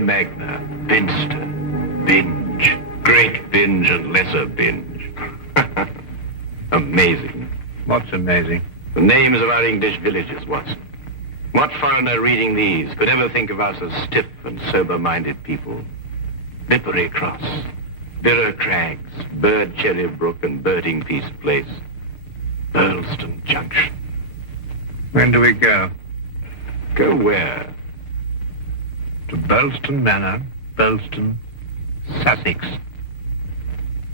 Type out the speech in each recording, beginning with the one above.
Magna, Binster, Binge, Great Binge and Lesser Binge. Amazing. What's amazing? The names of our English villages, Watson. What foreigner reading these could ever think of us as stiff and sober-minded people? Lippery Cross, Birrer Crags, Bird Cherry Brook and Birding Piece Place, Burlston Junction. When do we go? Go where? To Burlston Manor, Burlston, Sussex.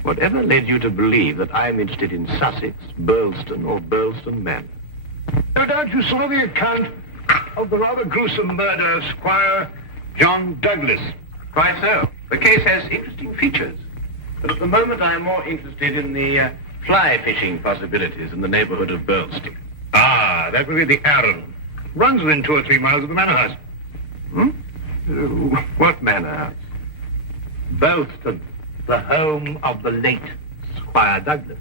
Whatever led you to believe that I'm interested in Sussex, Burlston, or Burlston Manor? No doubt you saw the account of the rather gruesome murder of Squire John Douglas. Quite so. The case has interesting features. But at the moment, I'm more interested in the fly fishing possibilities in the neighborhood of Burlston. Ah, that would be the Arun. Runs within 2 or 3 miles of the manor house. What manor house? Burlston, the home of the late Squire Douglas.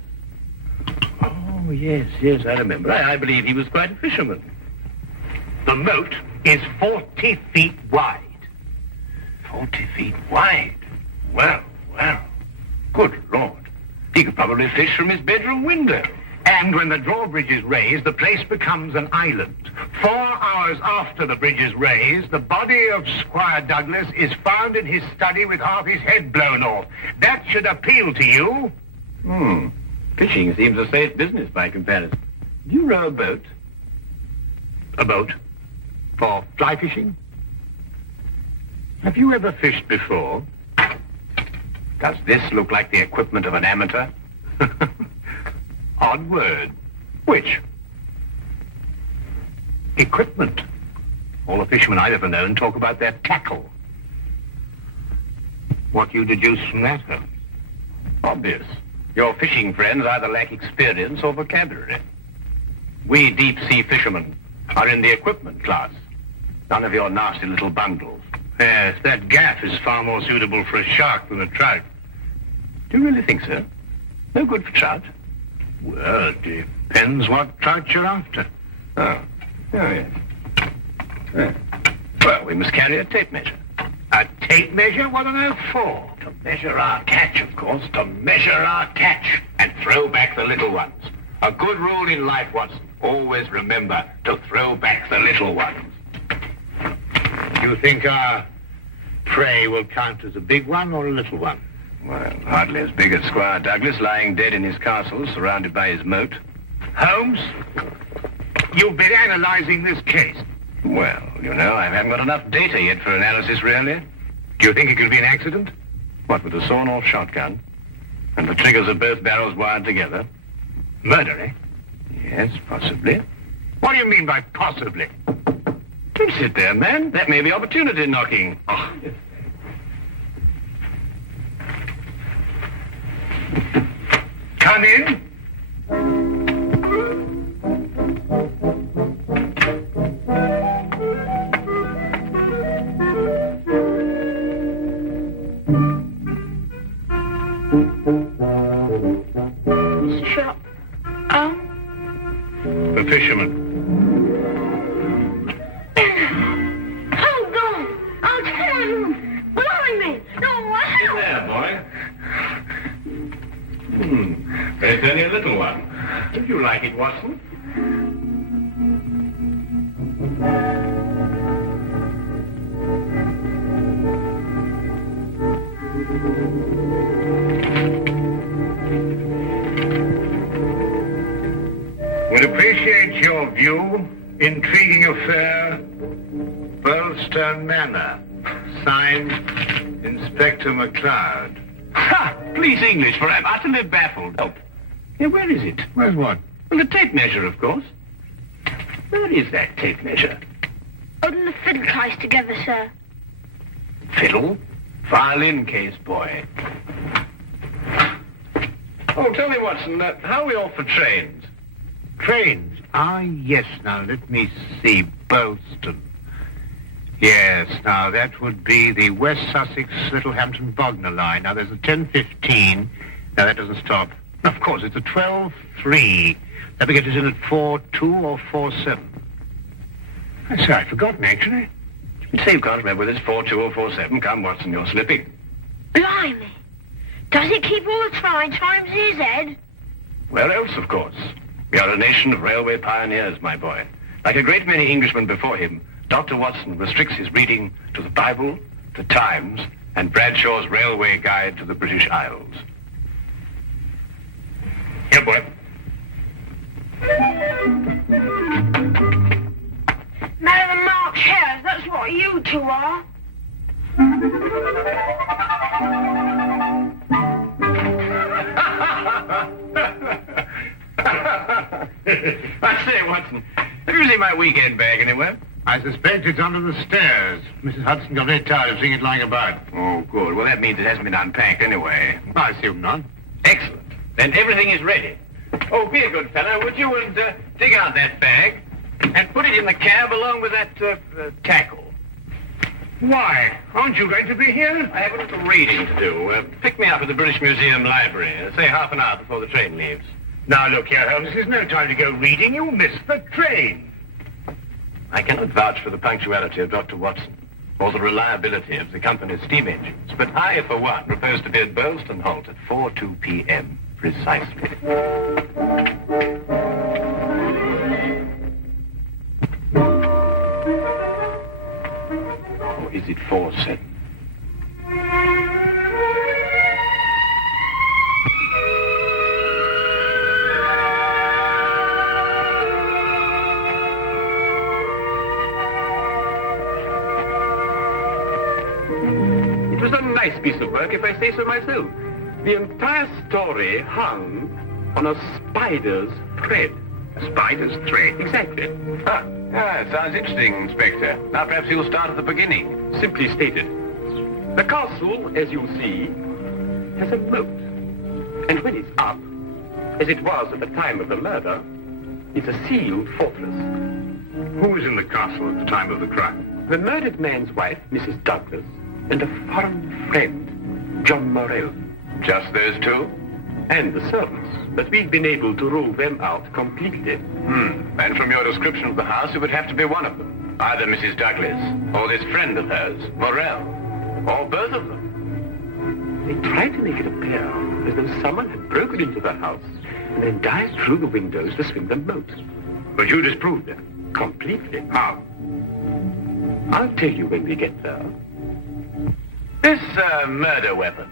Oh, yes, I remember. I believe he was quite a fisherman. The moat is 40 feet wide. 40 feet wide? Well. Good Lord. He could probably fish from his bedroom window. And when the drawbridge is raised, the place becomes an island. 4 hours after the bridge is raised, the body of Squire Douglas is found in his study with half his head blown off. That should appeal to you. Fishing seems a safe business by comparison. Do you row a boat? A boat? For fly fishing? Have you ever fished before? Does this look like the equipment of an amateur? Odd word. Which? Equipment. All the fishermen I've ever known talk about their tackle. What do you deduce from that, Holmes? Obvious. Your fishing friends either lack experience or vocabulary. We deep-sea fishermen are in the equipment class. None of your nasty little bundles. Yes, that gaff is far more suitable for a shark than a trout. Do you really think so? No good for trout? Well, it depends what trout you're after. Oh, yes. Well, we must carry a tape measure. A tape measure? What on earth for? To measure our catch, of course. To measure our catch and throw back the little ones. A good rule in life, Watson. Always remember to throw back the little ones. Do you think our prey will count as a big one or a little one? Well, hardly as big as Squire Douglas lying dead in his castle, surrounded by his moat. Holmes, you've been analyzing this case. Well, I haven't got enough data yet for analysis, really. Do you think it could be an accident? What, with a sawn-off shotgun? And the triggers of both barrels wired together? Murder, eh? Yes, possibly. What do you mean by possibly? Don't sit there, man. That may be opportunity knocking. Oh. Come in. Mr. Sherlock. Oh? The fisherman. Hold on! I'll tell you! Blimey! No, Get there, boy. There's only a little one. Would you like it, Watson? Would appreciate your view. Intriguing affair. Burlston Manor. Signed, Inspector McLeod. Ha! Please, English, for I'm utterly baffled. Oh. Yeah, where is it? Where's what? Well, the tape measure, of course. Where is that tape measure? Holding the fiddle ties together, sir. Fiddle? Violin case, boy. Oh, tell me, Watson, how are we off for trains? Trains? Ah, yes. Now, let me see. Burlston. Yes, now, that would be the West Sussex Littlehampton Bognor line. Now, there's a 10:15. Now, that doesn't stop. Of course, it's a 12:3. That will get us in at 4:2 or 4:7. I say, I'd forgotten, actually. It's Say you can't remember whether it's 42 or 47. Come, Watson, you're slipping. Blimey. Does it keep all the times in his head? Where else, of course? We are a nation of railway pioneers, my boy. Like a great many Englishmen before him, Dr. Watson restricts his reading to the Bible, the Times, and Bradshaw's Railway Guide to the British Isles. Here, boy. Man of the March Hares, that's what you two are. I say, Watson, have you seen my weekend bag anywhere? I suspect it's under the stairs. Mrs. Hudson got very tired of seeing it lying about. Oh, good. Well, that means it hasn't been unpacked anyway. I assume not. Excellent. Then everything is ready. Oh, be a good fellow, would you, and dig out that bag and put it in the cab along with that tackle. Why? Aren't you going to be here? I have a little reading to do. Pick me up at the British Museum Library, say half an hour before the train leaves. Now, look here, Holmes. This is no time to go reading. You'll miss the train. I cannot vouch for the punctuality of Dr. Watson or the reliability of the company's steam engines, but I, for one, propose to be at Burleston Halt at 4:02 p.m. precisely. Or is it 4:07? It was a nice piece of work, if I say so myself. The entire story hung on a spider's thread. A spider's thread? Exactly. Sounds interesting, Inspector. Now perhaps you'll start at the beginning. Simply stated, the castle, as you see, has a moat. And when it's up, as it was at the time of the murder, it's a sealed fortress. Who was in the castle at the time of the crime? The murdered man's wife, Mrs. Douglas, and a foreign friend, John Morell. Just those two? And the servants. But we've been able to rule them out completely. And from your description of the house, it would have to be one of them. Either Mrs. Douglas, or this friend of hers, Morell, or both of them. They tried to make it appear as though someone had broken into the house and then dived through the windows to swing the moat. But you disproved it. Completely. How? I'll tell you when we get there. This murder weapon.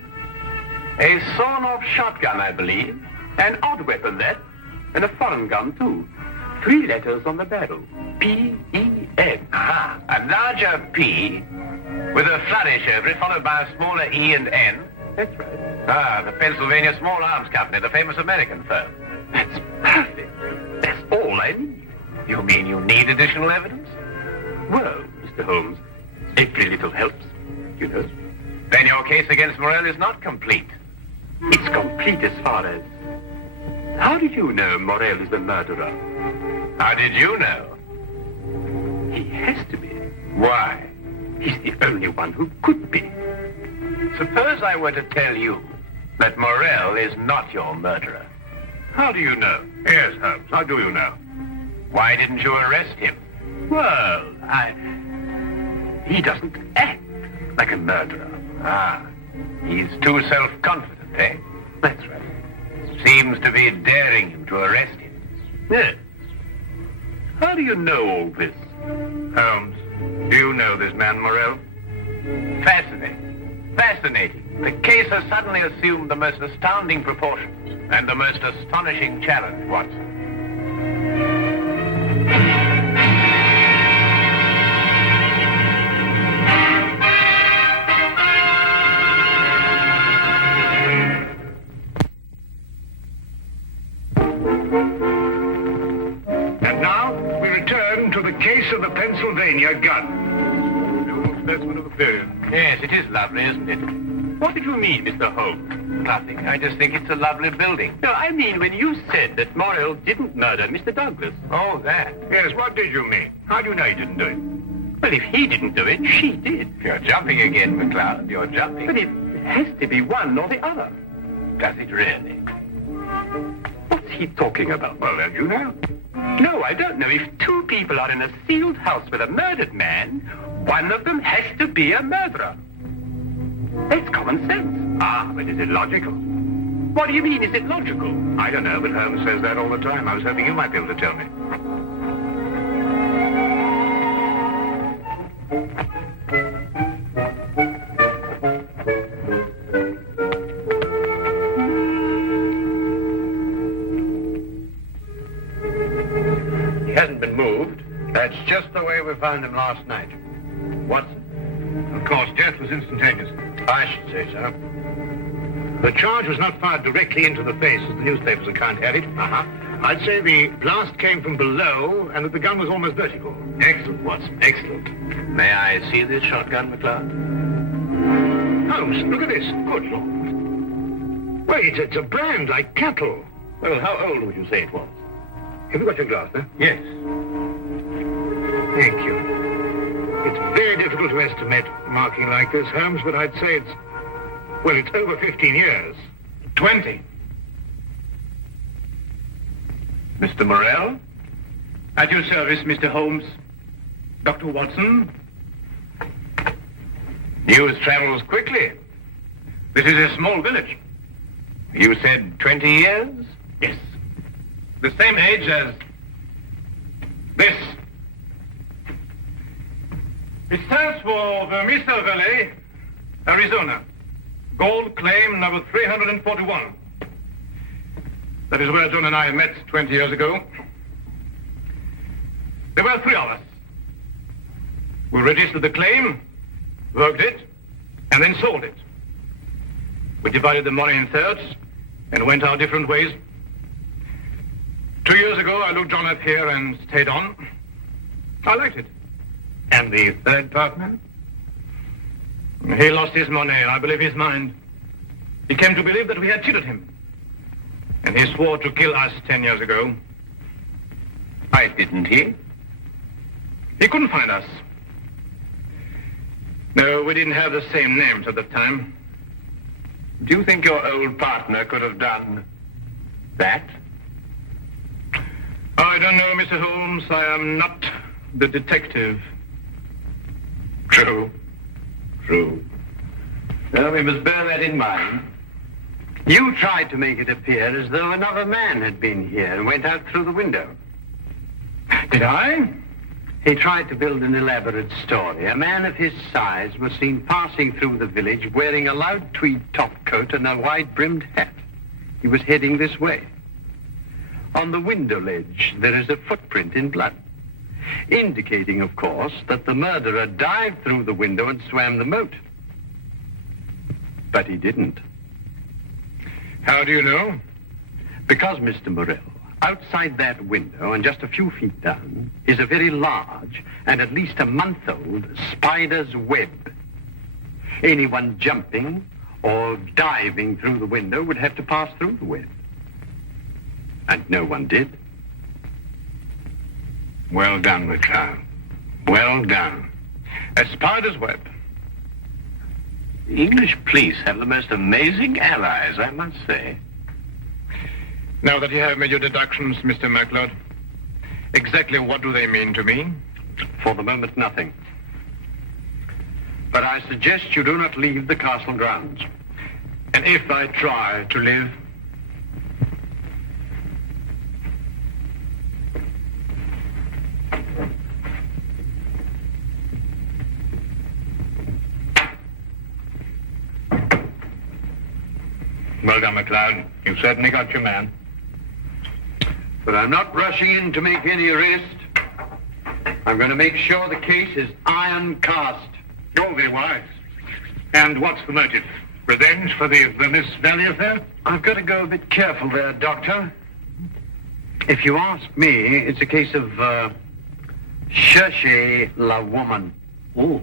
A sawn-off shotgun, I believe. An odd weapon, that. And a foreign gun, too. 3 letters on the barrel. P-E-N. Aha. A larger P with a flourish over it, followed by a smaller E and N. That's right. The Pennsylvania Small Arms Company, the famous American firm. That's perfect. That's all I need. You mean you need additional evidence? Well, Mr. Holmes, every little helps, you know. Then your case against Morell is not complete. It's complete as far as... How did you know Morell is the murderer? How did you know? He has to be. Why? He's the only one who could be. Suppose I were to tell you that Morell is not your murderer. How do you know? Yes, Holmes. How do you know? Why didn't you arrest him? Well, he doesn't act like a murderer. He's too self-confident, eh? That's right. Seems to be daring him to arrest him. Yes. How do you know all this? Holmes, do you know this man Morell? Fascinating. Fascinating. The case has suddenly assumed the most astounding proportions and the most astonishing challenge, Watson. And now we return to the case of the Pennsylvania gun. Beautiful specimen of the period. Yes, it is lovely, isn't it? What did you mean, Mr. Holmes? Nothing. I just think it's a lovely building. No, I mean when you said that Morell didn't murder Mr. Douglas. Oh, that. Yes, what did you mean? How do you know he didn't do it? Well, if he didn't do it, she did. You're jumping again, McCloud. You're jumping. But it has to be one or the other. Does it really? What's he talking about? Well, don't you know? No, I don't know. If 2 people are in a sealed house with a murdered man, One of them has to be a murderer. That's common sense. Ah, but is it logical? What do you mean, is it logical? I don't know, but Holmes says that all the time. I was hoping you might be able to tell me. He hasn't been moved. That's just the way we found him last night. Watson? Of course, death was instantaneous. I should say so. The charge was not fired directly into the face, as the newspaper's account had it. Uh-huh. I'd say the blast came from below, and that the gun was almost vertical. Excellent, Watson, excellent. May I see this shotgun, McLeod? Holmes, look at this. Good Lord. Wait, it's a brand like cattle. Well, how old would you say it was? Have you got your glass there? Yes. Thank you. It's very difficult to estimate marking like this, Holmes, but I'd say it's over 15 years. 20. Mr. Morell? At your service, Mr. Holmes. Dr. Watson? News travels quickly. This is a small village. You said 20 years? Yes. The same age as this. It stands for Vermissa Valley, Arizona. Gold claim number 341. That is where John and I met 20 years ago. There were 3 of us. We registered the claim, worked it, and then sold it. We divided the money in thirds and went our different ways. 2 years ago, I looked John up here and stayed on. I liked it. And the third partner? He lost his money, and I believe his mind. He came to believe that we had cheated him. And he swore to kill us 10 years ago. Why didn't he? He couldn't find us. No, we didn't have the same names at the time. Do you think your old partner could have done that? I don't know, Mr. Holmes. I am not the detective. True. True. Well, we must bear that in mind. You tried to make it appear as though another man had been here and went out through the window. Did I? He tried to build an elaborate story. A man of his size was seen passing through the village wearing a loud tweed topcoat and a wide-brimmed hat. He was heading this way. On the window ledge, there is a footprint in blood, indicating, of course, that the murderer dived through the window and swam the moat. But he didn't. How do you know? Because, Mr. Morell, outside that window and just a few feet down is a very large and at least a month-old spider's web. Anyone jumping or diving through the window would have to pass through the web. And no one did. Well done, McLeod. Well done. A spider's web. The English police have the most amazing allies, I must say. Now that you have made your deductions, Mr. MacLeod, exactly what do they mean to me? For the moment, nothing. But I suggest you do not leave the castle grounds. And if I try to live? Well done, McLeod. You've certainly got your man. But I'm not rushing in to make any arrest. I'm going to make sure the case is iron cast. You're very wise. And what's the motive? Revenge for the Vermissa Valley affair? I've got to go a bit careful there, Doctor. If you ask me, it's a case of, cherchez la woman. Oh,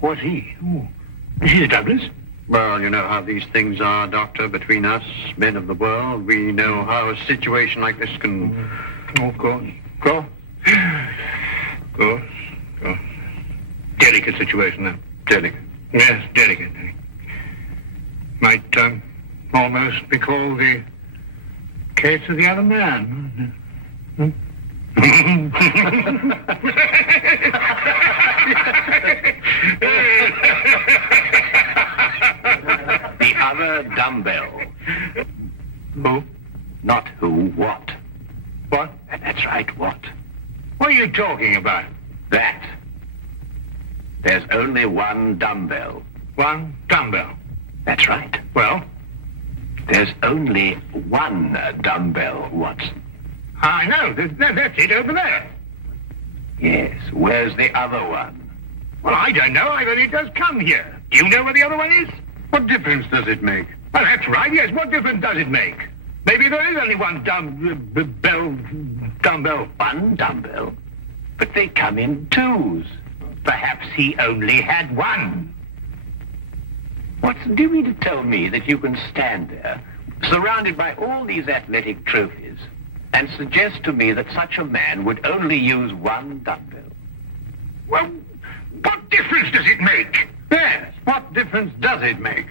what's he? Oh, Mrs. Douglas? Well, you know how these things are, Doctor, between us, men of the world. We know how a situation like this can... Oh, of course. Of course. Of course. Of course. Delicate situation, though. Delicate. Yes, delicate. Might almost be called the case of the other man. The other dumbbell. Who? Not who, what. What? That's right, what. What are you talking about? That. There's only one dumbbell. One dumbbell. That's right. Well, There's only one dumbbell, Watson. I know. That's it over there. Yes, where's the other one? Well, I don't know. I bet it does come here. Do you know where the other one is? What difference does it make? Well, that's right, yes. What difference does it make? Maybe there is only one dumbbell. One dumbbell? But they come in twos. Perhaps he only had one. Watson, do you mean to tell me that you can stand there, surrounded by all these athletic trophies, and suggest to me that such a man would only use one dumbbell? Well, what difference does it make? Yes, what difference does it make?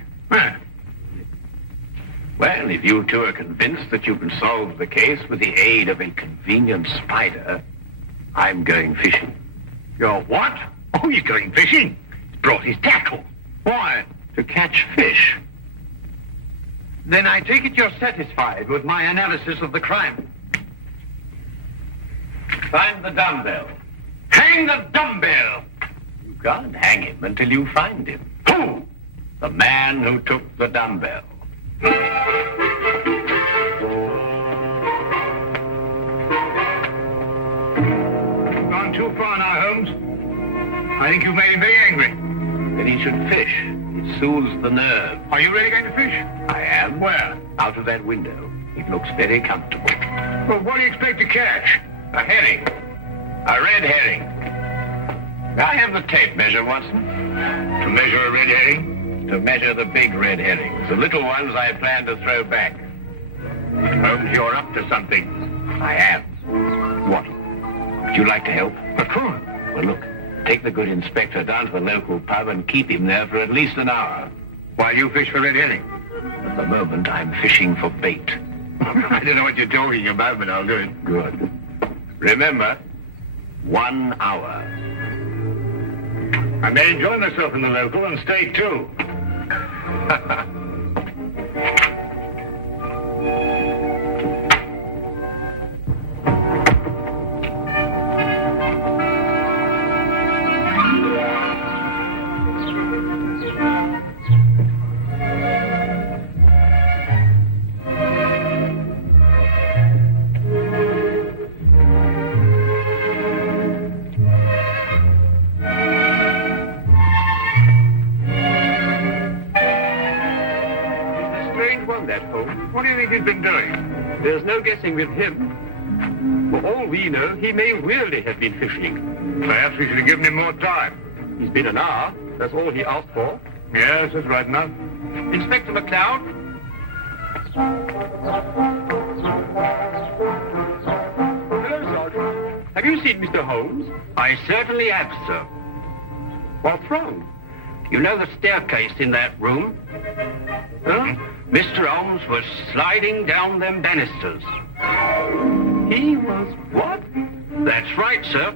Well, if you two are convinced that you can solve the case with the aid of a convenient spider, I'm going fishing. You're what? Oh, he's going fishing. He's brought his tackle. Why? To catch fish. Then I take it you're satisfied with my analysis of the crime. Find the dumbbell. Hang the dumbbell! You can't hang him until you find him. Who? The man who took the dumbbell. Gone too far now, Holmes. I think you've made him very angry. Then he should fish. It soothes the nerve. Are you really going to fish? I am. Where? Out of that window. It looks very comfortable. Well, what do you expect to catch? A herring. A red herring. I have the tape measure, Watson. To measure a red herring? To measure the big red herrings. The little ones I plan to throw back. Holmes, you're up to something. I am. What? Would you like to help? Of course. Well, look. Take the good inspector down to the local pub and keep him there for at least an hour. While you fish for red herring? At the moment, I'm fishing for bait. I don't know what you're talking about, but I'll do it. Good. Remember, 1 hour. I may enjoy myself in the local and stay too. What do you think he's been doing? There's no guessing with him. For all we know, he may really have been fishing. Perhaps we should have given him more time. He's been an hour. That's all he asked for. Yes, that's right enough. Inspector McLeod? Hello, Sergeant. Have you seen Mr. Holmes? I certainly have, sir. What's wrong? You know the staircase in that room? Huh? Mr. Holmes was sliding down them banisters. He was what? That's right, sir.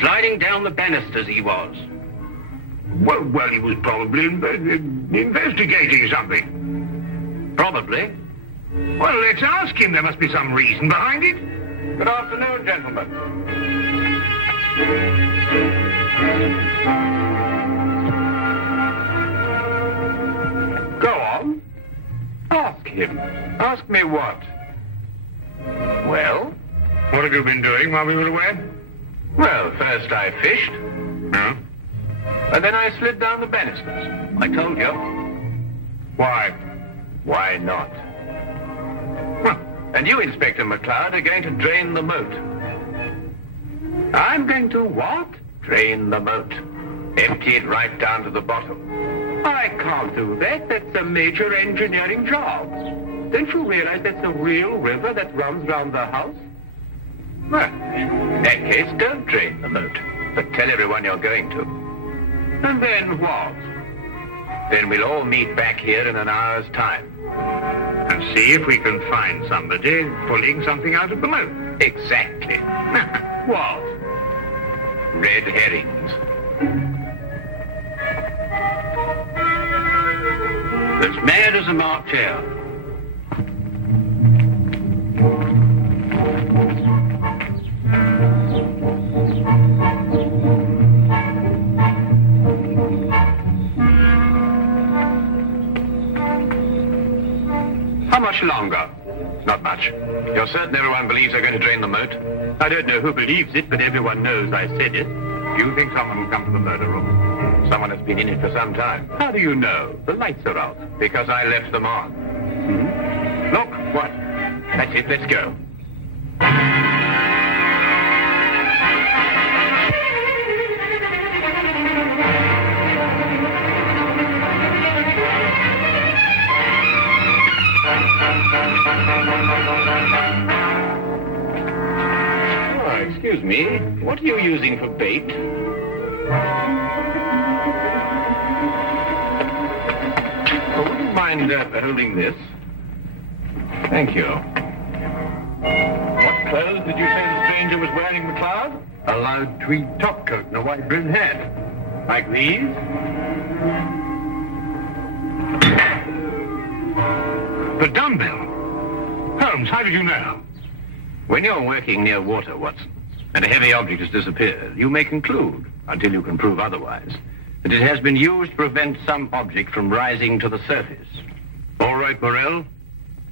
Sliding down the banisters he was. Well, he was probably investigating something. Probably. Well, let's ask him. There must be some reason behind it. Good afternoon, gentlemen. Go on. Ask him. Ask me what? Well? What have you been doing while we were away? Well, first I fished, No. and then I slid down the banisters. I told you. Why? Why not? Well, And you, Inspector McLeod, are going to drain the moat. I'm going to what? Drain the moat. Empty it right down to the bottom. I can't do that. That's a major engineering job. Don't you realize that's a real river that runs round the house? Well, in that case, don't drain the moat, but tell everyone you're going to. And then what? Then we'll all meet back here in an hour's time. and see if we can find somebody pulling something out of the moat. Exactly. What? Red herrings. As mad as a March hare. How much longer? Not much. You're certain everyone believes they're going to drain the moat? I don't know who believes it, but everyone knows I said it. Do you think someone will come to the murder room? Someone has been in it for some time. How do you know? The lights are out. Because I left them on. Look, what? That's it, let's go. Oh, excuse me. What are you using for bait? I wouldn't mind holding this. Thank you. What clothes did you say the stranger was wearing, McLeod? A loud tweed topcoat and a wide-brimmed hat. Like these? The dumbbell. Holmes, how did you know? When you're working near water, Watson, and a heavy object has disappeared, you may conclude, until you can prove otherwise, that it has been used to prevent some object from rising to the surface. All right, Morell.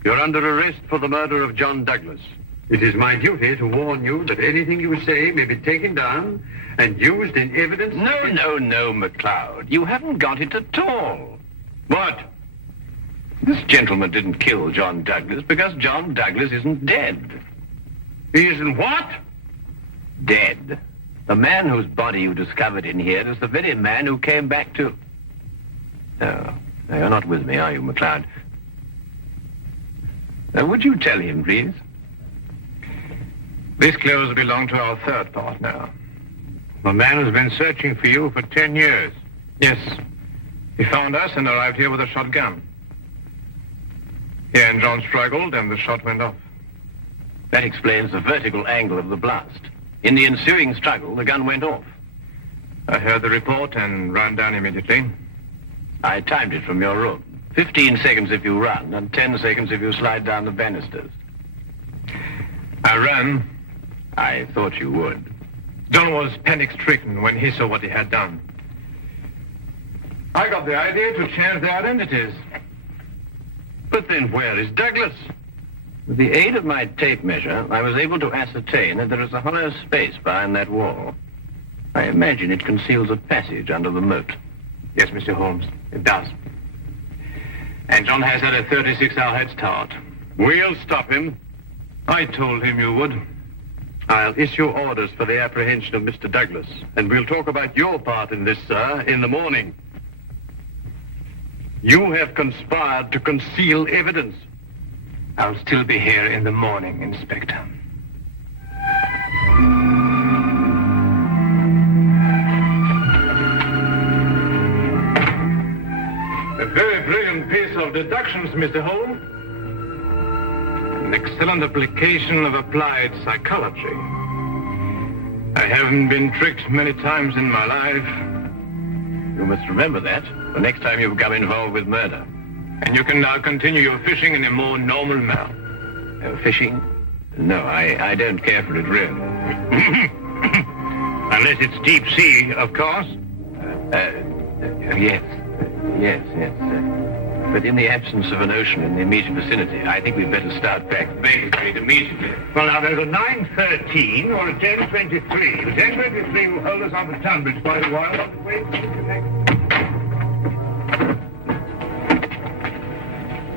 You're under arrest for the murder of John Douglas. It is my duty to warn you that anything you say may be taken down and used in evidence... No, McLeod. You haven't got it at all. What? This gentleman didn't kill John Douglas because John Douglas isn't dead. He isn't what? Dead. The man whose body you discovered in here is the very man who came back to... No, you're not with me, are you, McLeod? Would you tell him, please? These clothes belong to our third partner. The man has been searching for you for 10 years. Yes. He found us and arrived here with a shotgun. He and John struggled and the shot went off. That explains the vertical angle of the blast. In the ensuing struggle, the gun went off. I heard the report and ran down immediately. I timed it from your room. 15 seconds if you run and 10 seconds if you slide down the banisters. I ran. I thought you would. John was panic-stricken when he saw what he had done. I got the idea to change their identities. But then where is Douglas? With the aid of my tape measure, I was able to ascertain that there is a hollow space behind that wall. I imagine it conceals a passage under the moat. Yes, Mr. Holmes, it does. And John has had a 36-hour head start. We'll stop him. I told him you would. I'll issue orders for the apprehension of Mr. Douglas, and we'll talk about your part in this, sir, in the morning. You have conspired to conceal evidence. I'll still be here in the morning, Inspector. A very brilliant piece of deductions, Mr. Holmes. An excellent application of applied psychology. I haven't been tricked many times in my life. You must remember that the next time you become involved with murder. And you can now continue your fishing in a more normal manner. Fishing? No, I don't care for it, really. Unless it's deep sea, of course. Yes. But in the absence of an ocean in the immediate vicinity, I think we'd better start back to Baker Street immediately. Well, now, there's a 9:13 or a 10:23. The 10:23 will hold us on the Tunbridge quite a while.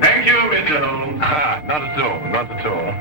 Thank you, Mr. Holmes. Not at all.